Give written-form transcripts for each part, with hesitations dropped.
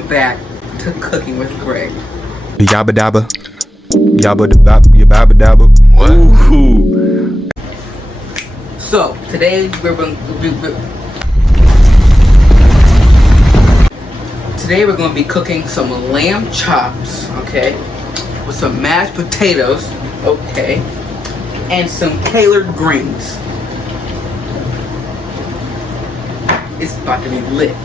welcome back to Cooking with Greg. Yabba dabba. Yabba dabba. Yabba dabba. What? Ooh. So, today we're going to be cooking some lamb chops, okay? With some mashed potatoes, okay? And some tailored greens. It's about to be lit.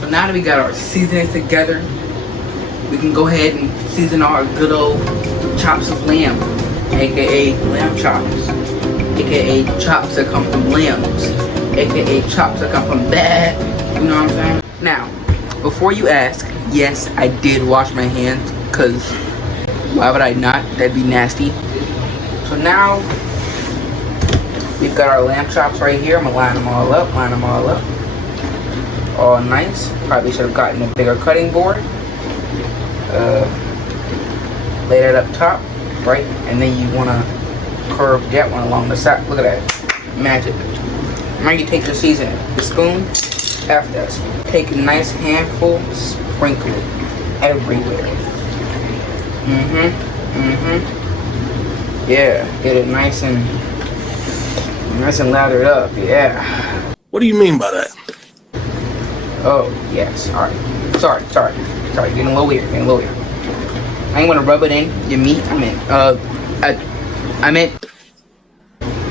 So now that we got our seasonings together, we can go ahead and season our good old chops of lamb, aka lamb chops, aka chops that come from lambs, aka chops that come from that. You know what I'm saying? Now, before you ask, yes, I did wash my hands, because why would I not? That'd be nasty. So now, we've got our lamb chops right here. I'm going to line them all up. All nice. Probably should have gotten a bigger cutting board. Lay that up top, right? And then you want to curve that one along the side. Look at that. Magic. Now you take your seasoning. The spoon. After that, take a nice handful, sprinkle it everywhere. Yeah, get it nice and lathered up. Yeah. What do you mean by that? Oh yes. All right. Sorry. Getting a little weird. I ain't gonna rub it in your meat. I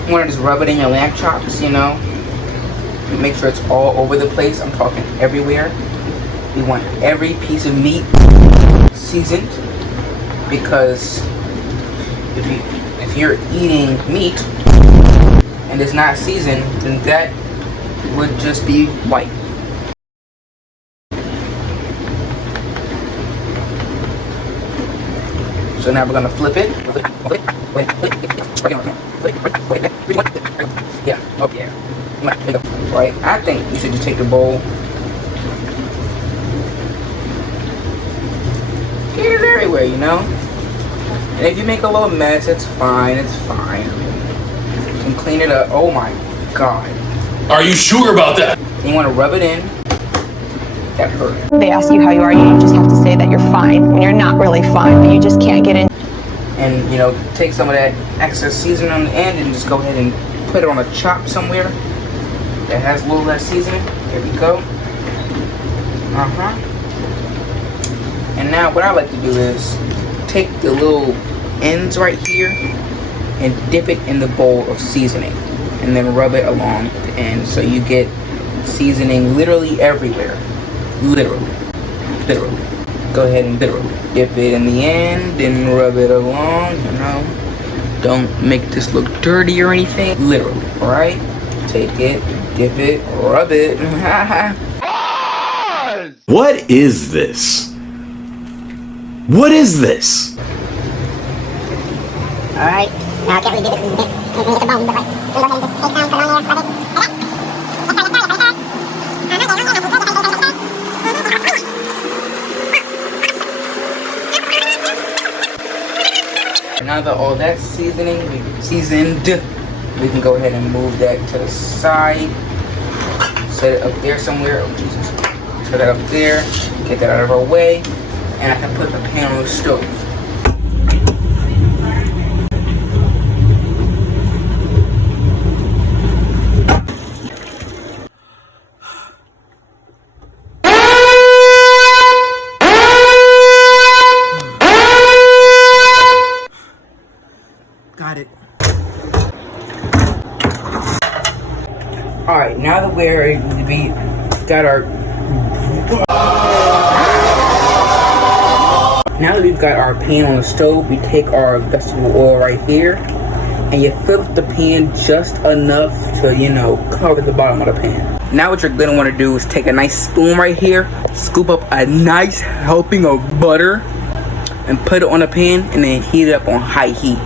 want to just rub it in your lamb chops. You know. Make sure it's all over the place. I'm talking everywhere. We want every piece of meat seasoned, because if you're eating meat and it's not seasoned, then that would just be white. So now we're gonna flip it. Yeah. Oh yeah. Right, I think you should just take the bowl, get it everywhere, you know. And if you make a little mess, it's fine. You can clean it up. Oh my god. Are you sure about that? You want to rub it in. That hurt. They ask you how you are, you just have to say that you're fine when you're not really fine, but you just can't get in. And you know, take some of that excess seasoning on the end and just go ahead and put it on a chop somewhere that has a little less seasoning. There we go. And now what I like to do is take the little ends right here and dip it in the bowl of seasoning, and then rub it along the end, so you get seasoning literally everywhere. Literally. Go ahead and literally dip it in the end and rub it along. You know, don't make this look dirty or anything. Literally, alright? Take it, dip it, rub it. What is this? What is this? Alright, now can't we dip it? It's a bone, but we go ahead and just take down the long air, rub it. Now that all that seasoning seasoned, we can go ahead and move that to the side. Set it up there somewhere. Oh Jesus! Set that up there. Get that out of our way, and I can put the pan on the stove. Got it. Alright, now that we got our now that we've got our pan on the stove, we take our vegetable oil right here and you fill up the pan just enough to, you know, cover the bottom of the pan. Now what you're gonna want to do is take a nice spoon right here, scoop up a nice helping of butter, and put it on the pan, and then heat it up on high heat.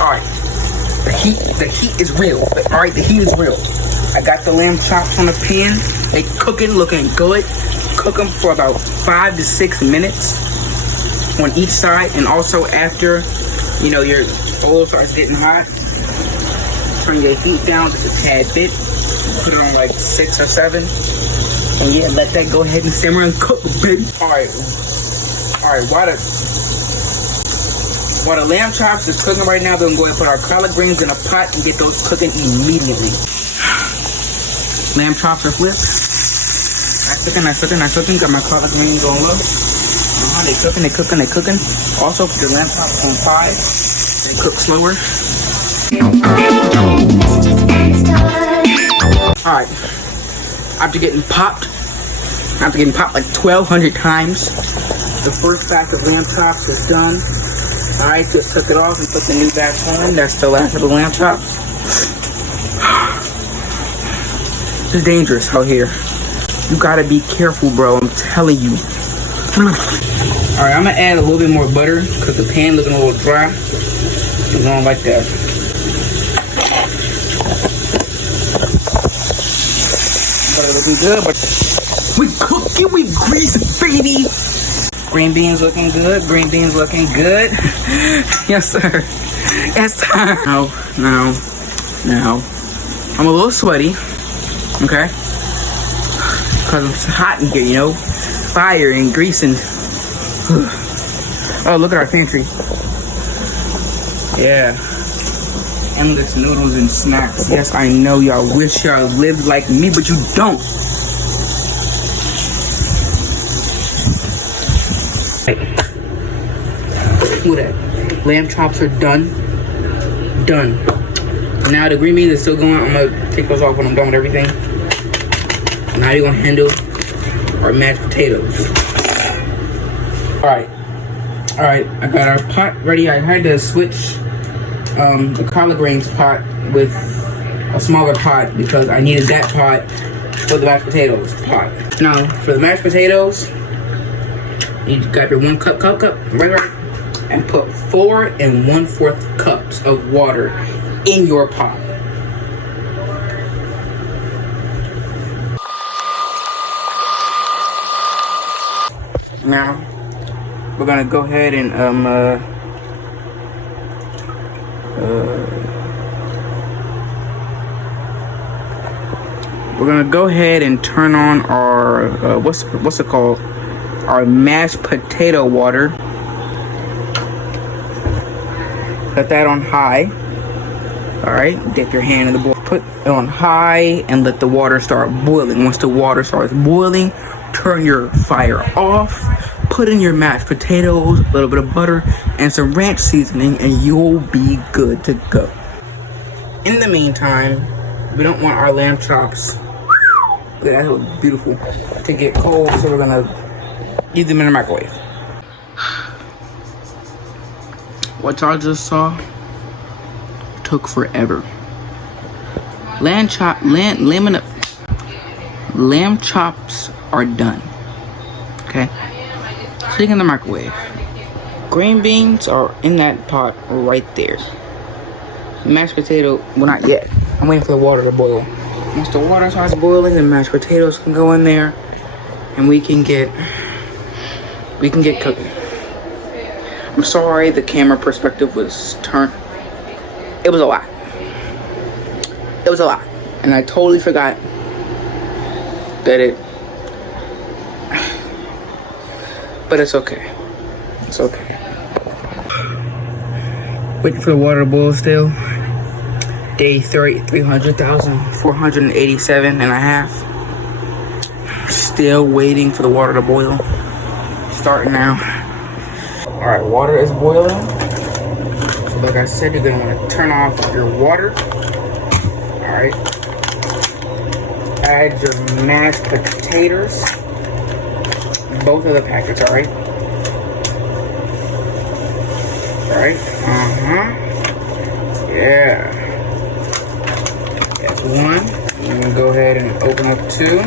Alright, the heat is real. Alright, the heat is real. I got the lamb chops on the pan. They cooking, looking good. Cook them for about 5 to 6 minutes on each side. And also after, you know, your oil starts getting hot, turn your heat down just a tad bit. Put it on like 6 or 7. And yeah, let that go ahead and simmer and cook, baby. Alright, while the lamb chops is cooking right now, we're gonna go ahead and put our collard greens in a pot and get those cooking immediately. Lamb chops are flipped. Nice cooking. Got my collard greens on low. They cooking. Also, put the lamb chops on 5. They cook slower. Alright. After getting popped like 1,200 times, the first batch of lamb chops is done. Alright, just took it off and put the new batch on. That's the last of the lamb chops. It's dangerous out here. You gotta be careful, bro. I'm telling you. Alright, I'm gonna add a little bit more butter because the pan looking a little dry. I don't like that. Butter looking good, but we cooking, we grease, baby. Green beans looking good. Yes, sir. Now. I'm a little sweaty. Okay? Because it's hot in here, you know? Fire and grease and... Oh, look at our pantry. Yeah. Endless noodles and snacks. Yes, I know y'all wish y'all lived like me, but you don't. Look at that. Lamb chops are done. Now the green beans are still going. I'm gonna take those off when I'm done with everything. Now you're gonna handle our mashed potatoes. Alright, I got our pot ready. I had to switch the collard greens pot with a smaller pot because I needed that pot for the mashed potatoes pot. Now, for the mashed potatoes, you got your 1 cup, right, and put 4 1/4 cups of water in your pot. Now, we're gonna go ahead and turn on our what's it called? Our mashed potato water. Put that on high. Alright, dip your hand in the bowl. Put it on high and let the water start boiling. Once the water starts boiling, turn your fire off. Put in your mashed potatoes, a little bit of butter, and some ranch seasoning, and you'll be good to go. In the meantime, we don't want our lamb chops, that looks beautiful, to get cold, so we're gonna leave them in the microwave. What y'all just saw took forever. Lamb chops are done. Okay? Stick in the microwave. Green beans are in that pot right there. Mashed potato, well, not yet. I'm waiting for the water to boil. Once the water starts boiling, the mashed potatoes can go in there, and we can get cooking. I'm sorry the camera perspective was turned. It was a lot. And I totally forgot that it... But it's okay. It's okay. Waiting for the water to boil still. Day 387 and a half. Still waiting for the water to boil. Starting now. Alright, water is boiling. So like I said, you're going to want to turn off your water. Alright. Add your mashed potatoes. Both of the packets, alright? Alright, yeah. That's 1. I'm going to go ahead and open up 2.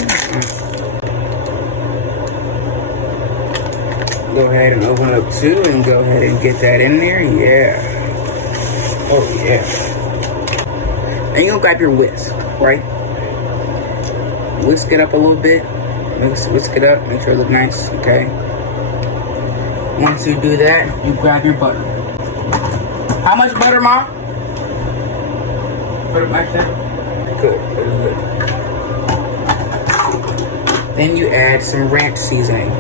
Go ahead and open up 2 and go ahead and get that in there. Yeah. Oh, yeah. And you're going to grab your whisk, right? whisk it up a little bit. Whisk it up, make sure it looks nice, okay? Once you do that, you grab your butter. How much butter, Mom? Put it back there. Good. Then you add some ranch seasoning.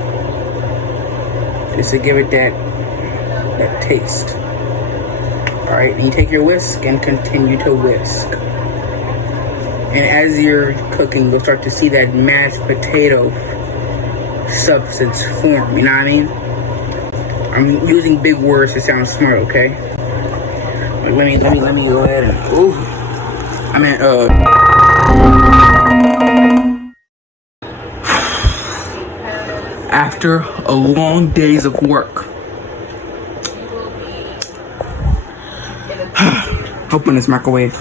Just to give it that taste. Alright, and you take your whisk and continue to whisk. And as you're cooking, you'll start to see that mashed potato substance form, you know what I mean? I'm using big words to sound smart, okay? Like, let me go ahead and, after a long days of work, open this microwave.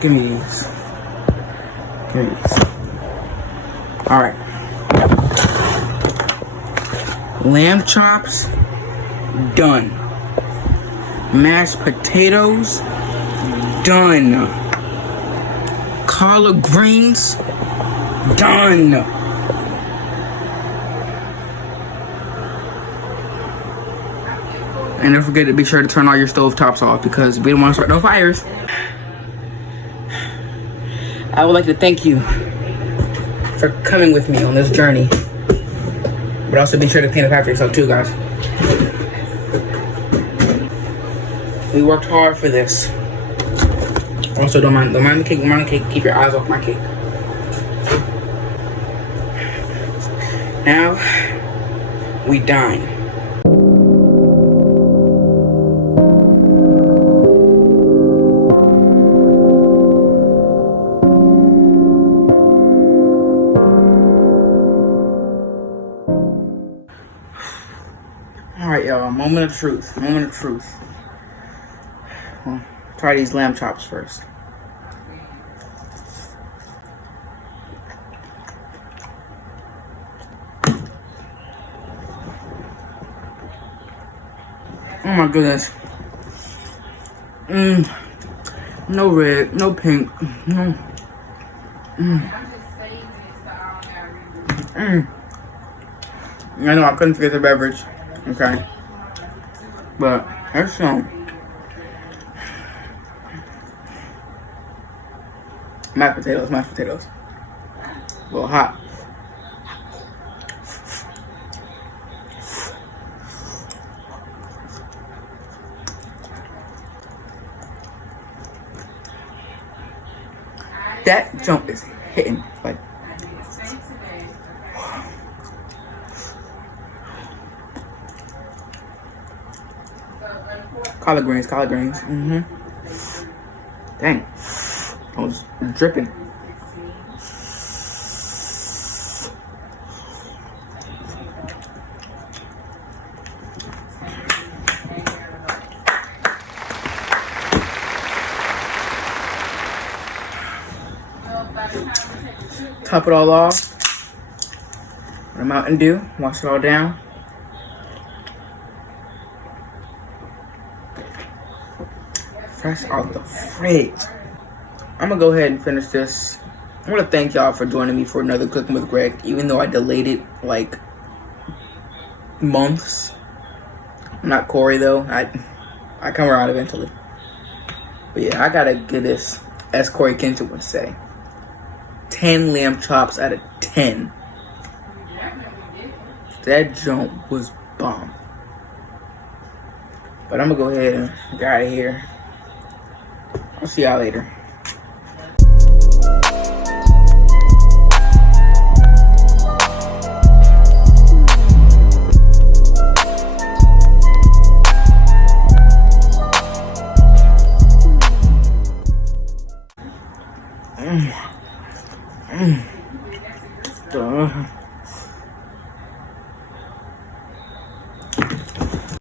Give me these. Alright. Lamb chops, done. Mashed potatoes, done. Collard greens, done. And don't forget to be sure to turn all your stove tops off because we don't want to start no fires. I would like to thank you for coming with me on this journey. But also be sure to clean up after yourself too, guys. We worked hard for this. Also, don't mind the cake. Don't mind the cake. Keep your eyes off my cake. Now, we dine. Alright, y'all. Moment of truth. Moment of truth. Well, try these lamb chops first. Oh my goodness. No red, no pink, no. I know I couldn't forget the beverage. Okay. But there's some mashed potatoes. A little hot. That jump is hitting like collard greens. Dang, I was dripping. Top it all off with a Mountain Dew. Wash it all down. Fresh out the fridge. I'm gonna go ahead and finish this. I want to thank y'all for joining me for another Cooking with Greg, even though I delayed it like months. I'm not Corey though. I come around eventually. But yeah, I gotta give this, as Corey Kenshin would say, 10 lamb chops out of 10. That jump was bomb. But I'm gonna go ahead and get out of here. I'll see y'all later.